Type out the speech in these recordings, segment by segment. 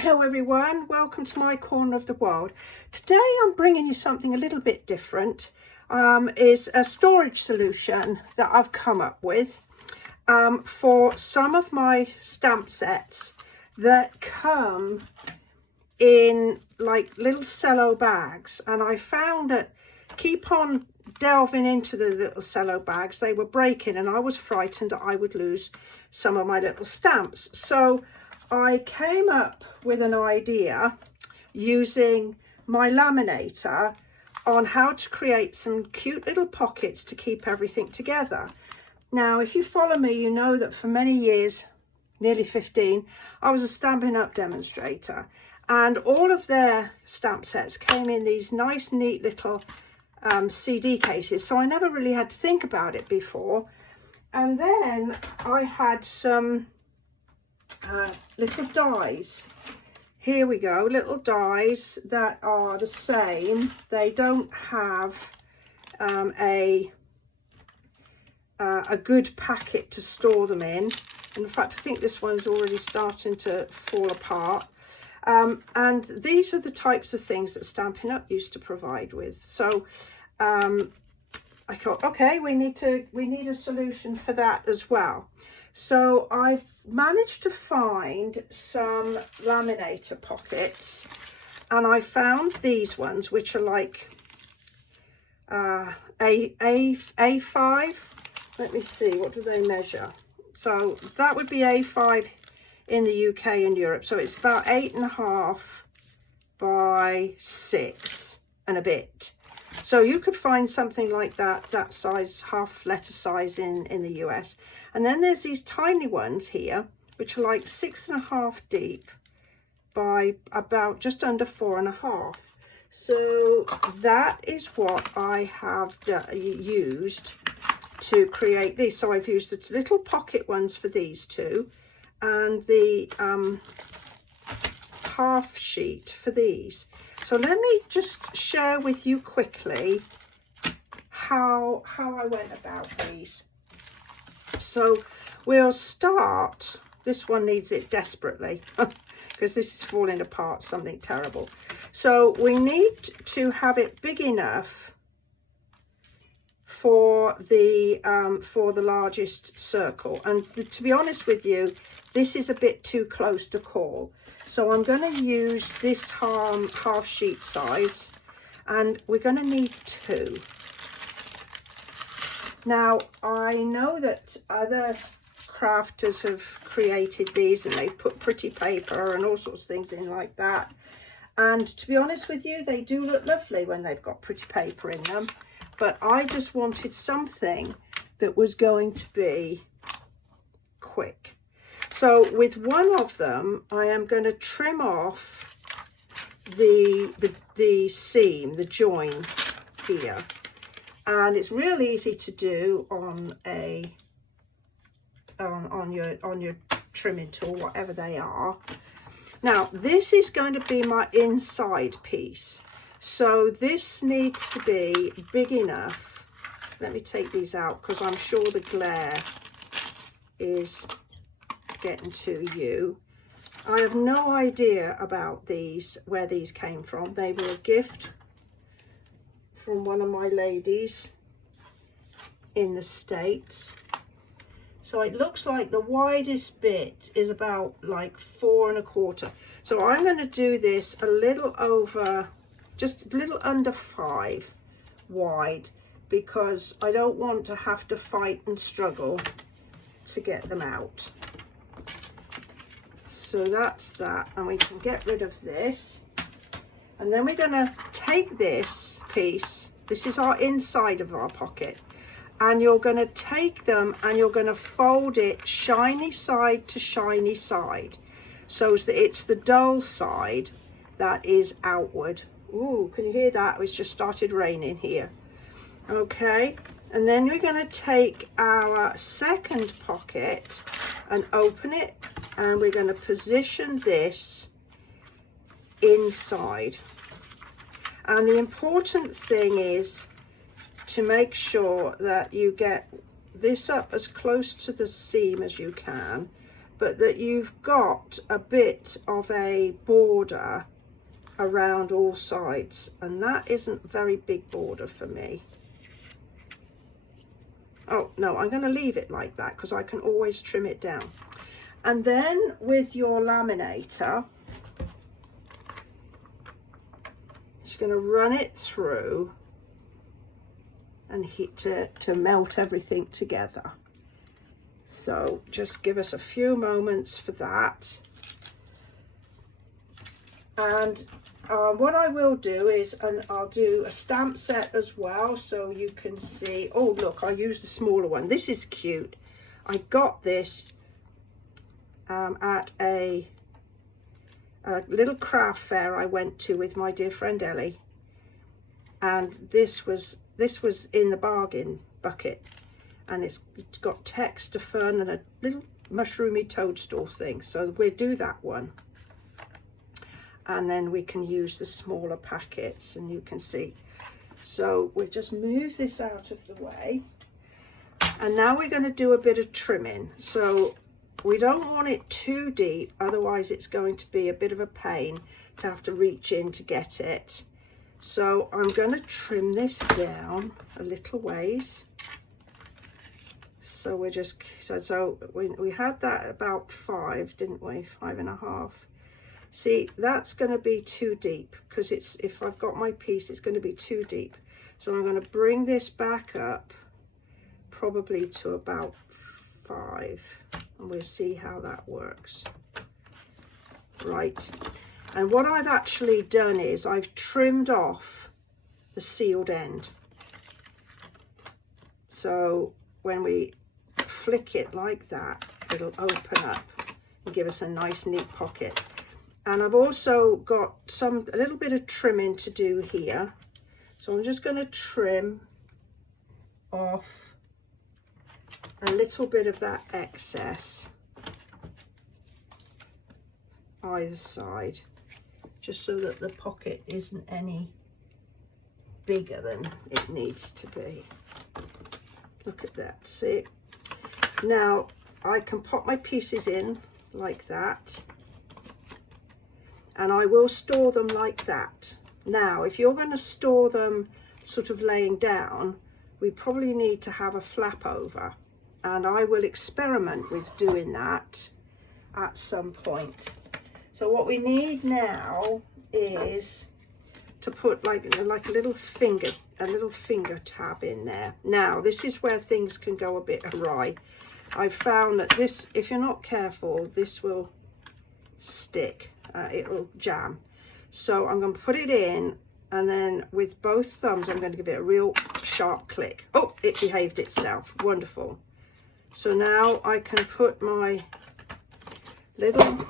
Hello everyone, welcome to my corner of the world. Today I'm bringing you something a little bit different. Is a storage solution that I've come up with for some of my stamp sets that come in like little cello bags, and I found that keep on delving into the little cello bags, they were breaking and I was frightened that I would lose some of my little stamps. So I came up with an idea using my laminator on how to create some cute little pockets to keep everything together. Now, if you follow me, you know that for many years, nearly 15, I was a Stampin' Up! Demonstrator, and all of their stamp sets came in these nice, neat little CD cases, so I never really had to think about it before. And then I had some little dies. Here we go, little dies that are the same. They don't have a good packet to store them in. And in fact, I think this one's already starting to fall apart. And these are the types of things that Stampin' Up! Used to provide with. So I thought, okay, we need a solution for that as well. So I've managed to find some laminator pockets, and I found these ones, which are like A5. Let me see, what do they measure? So that would be A5 in the UK and Europe. So it's about 8.5 by 6 and a bit. So you could find something like that size, half letter size in the US. And then there's these tiny ones here, which are like 6.5 deep by about just under 4.5. So that is what I have used to create these. So I've used the little pocket ones for these two, and the half sheet for these. So let me just share with you quickly how I went about these. So we'll start, this one needs it desperately because this is falling apart, something terrible. So we need to have it big enough for the largest circle, and to be honest with you, this is a bit too close to call. So I'm going to use this half sheet size, and we're going to need 2. Now, I know that other crafters have created these and they've put pretty paper and all sorts of things in like that. And to be honest with you, they do look lovely when they've got pretty paper in them. But I just wanted something that was going to be quick. So with one of them, I am going to trim off the seam, the join here. And it's real easy to do on your trimming tool, whatever they are. Now, this is going to be my inside piece. So this needs to be big enough. Let me take these out because I'm sure the glare is getting to you. I have no idea about these, where these came from. They were a gift from one of my ladies in the States. So it looks like the widest bit is about like 4.25. So I'm going to do this a little over, just a little under 5 wide, because I don't want to have to fight and struggle to get them out. So that's that, and we can get rid of this. And then we're going to take this piece, this is our inside of our pocket, and you're going to take them and you're going to fold it shiny side to shiny side, so that it's the dull side that is outward. Ooh, can you hear that? It's just started raining here. Okay, and then we're going to take our second pocket and open it, and we're going to position this inside. And the important thing is to make sure that you get this up as close to the seam as you can, but that you've got a bit of a border around all sides, and that isn't very big border for me. Oh no, I'm going to leave it like that because I can always trim it down. And then with your laminator, just going to run it through and heat to melt everything together. So just give us a few moments for that. And what I will do is, and I'll do a stamp set as well, so you can see. Oh look, I used the smaller one. This is cute. I got this at a little craft fair I went to with my dear friend Ellie, and this was in the bargain bucket, and it's got text, a fern, and a little mushroomy toadstool thing. So we'll do that one. And then we can use the smaller packets, and you can see. So we'll just move this out of the way. And now we're going to do a bit of trimming. So we don't want it too deep, otherwise it's going to be a bit of a pain to have to reach in to get it. So I'm going to trim this down a little ways. So we're just, so we had that about 5, didn't we? 5.5. See, that's going to be too deep, because it's, if I've got my piece, it's going to be too deep. So I'm going to bring this back up probably to about 5, and we'll see how that works. Right, and what I've actually done is I've trimmed off the sealed end. So when we flick it like that, it'll open up and give us a nice neat pocket. And I've also got a little bit of trimming to do here. So I'm just going to trim off a little bit of that excess either side, just so that the pocket isn't any bigger than it needs to be. Look at that, see? Now I can pop my pieces in like that, and I will store them like that. Now, if you're going to store them sort of laying down, we probably need to have a flap over, and I will experiment with doing that at some point. So what we need now is to put like a little finger tab in there. Now, this is where things can go a bit awry. I've found that this, if you're not careful, this will stick. It'll jam. So I'm going to put it in, and then with both thumbs I'm going to give it a real sharp click. Oh, it behaved itself. Wonderful. So now I can put my little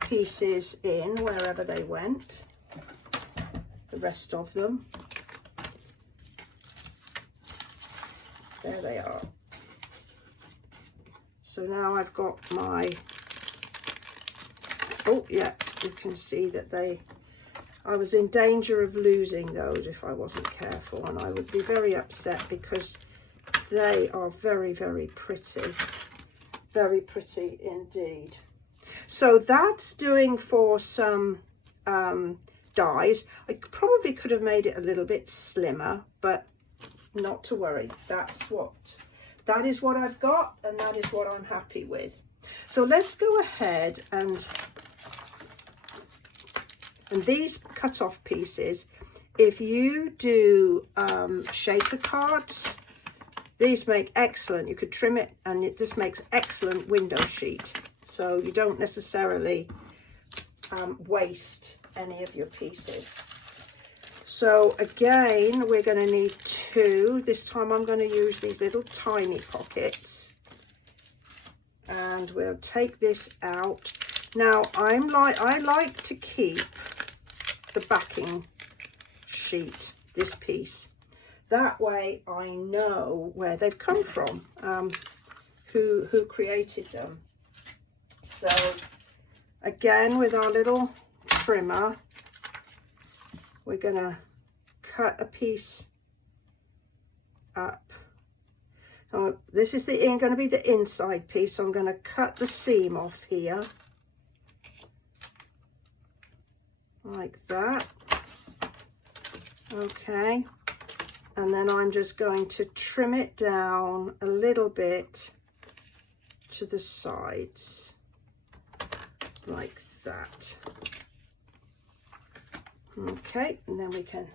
pieces in wherever they went, the rest of them. There they are. So now I've got my, oh yeah, you can see that I was in danger of losing those if I wasn't careful, and I would be very upset because they are very, very pretty indeed. So that's doing for some dies. I probably could have made it a little bit slimmer, but not to worry. That is what I've got, and that is what I'm happy with. So let's go ahead and these cut off pieces, if you do shaker cards, these make excellent, you could trim it and it just makes excellent window sheet. So you don't necessarily waste any of your pieces. So again, we're going to need 2. This time I'm going to use these little tiny pockets, and we'll take this out. Now I like to keep the backing sheet, this piece. That way I know where they've come from, who created them. So again, with our little trimmer, we're going to cut a piece up. This is going to be the inside piece, so I'm going to cut the seam off here. Like that. Okay. And then I'm just going to trim it down a little bit to the sides. Like that. Okay, and then we can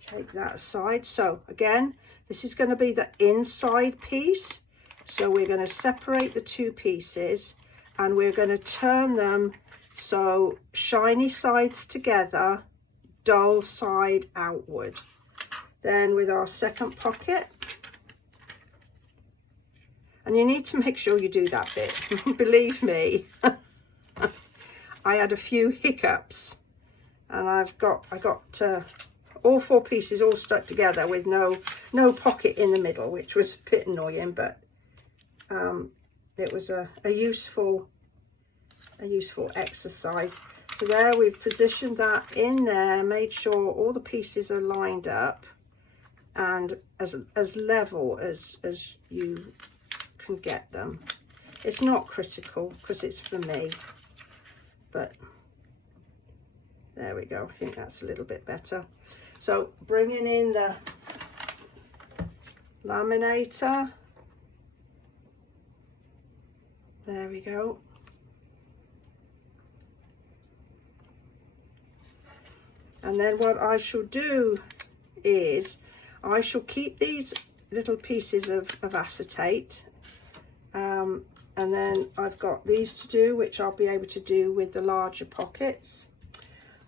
take that aside. So again, this is going to be the inside piece. So we're going to separate the two pieces and we're going to turn them so shiny sides together, dull side outward. Then with our second pocket, and you need to make sure you do that bit. Believe me, I had a few hiccups, and I got all four pieces all stuck together with no pocket in the middle, which was a bit annoying, but it was a useful exercise. So there, we've positioned that in there, made sure all the pieces are lined up and as level as you can get them. It's not critical because it's for me, but there we go. I think that's a little bit better. So bringing in the laminator, there we go. And then what I shall do is I shall keep these little pieces of acetate, and then I've got these to do, which I'll be able to do with the larger pockets.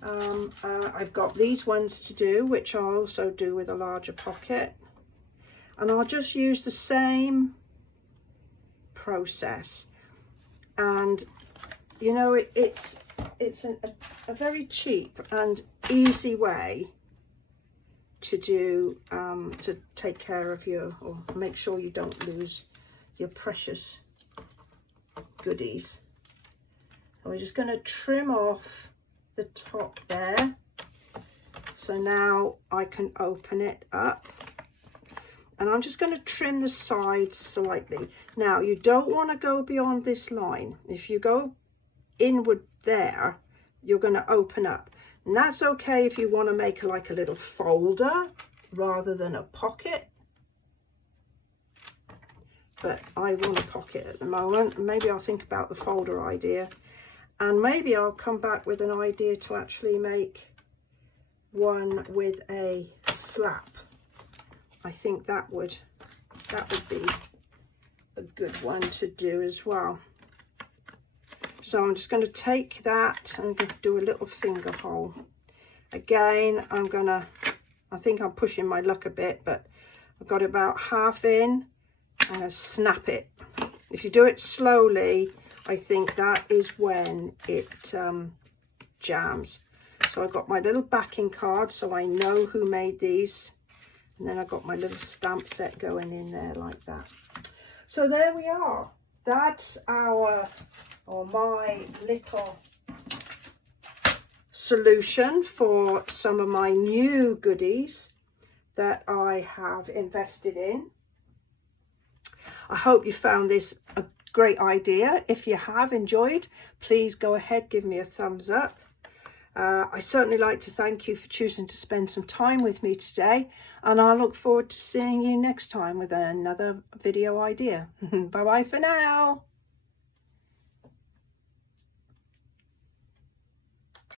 I've got these ones to do, which I'll also do with a larger pocket, and I'll just use the same process. And you know, it's a very cheap and easy way to do to take care of your, or make sure you don't lose your precious goodies. So we're just going to trim off the top there. So now I can open it up, and I'm just going to trim the sides slightly. Now you don't want to go beyond this line. If you go inward there, you're going to open up, and that's okay if you want to make like a little folder rather than a pocket, but I want a pocket at the moment. Maybe I'll think about the folder idea, and maybe I'll come back with an idea to actually make one with a flap. I think that would be a good one to do as well. So I'm just going to take that and do a little finger hole. Again, I think I'm pushing my luck a bit, but I've got about half in. I'm going to snap it. If you do it slowly, I think that is when it jams. So I've got my little backing card, so I know who made these. And then I've got my little stamp set going in there like that. So there we are. That's my little solution for some of my new goodies that I have invested in. I hope you found this a great idea. If you have enjoyed, please go ahead, give me a thumbs up. I certainly like to thank you for choosing to spend some time with me today, and I look forward to seeing you next time with another video idea. Bye bye for now.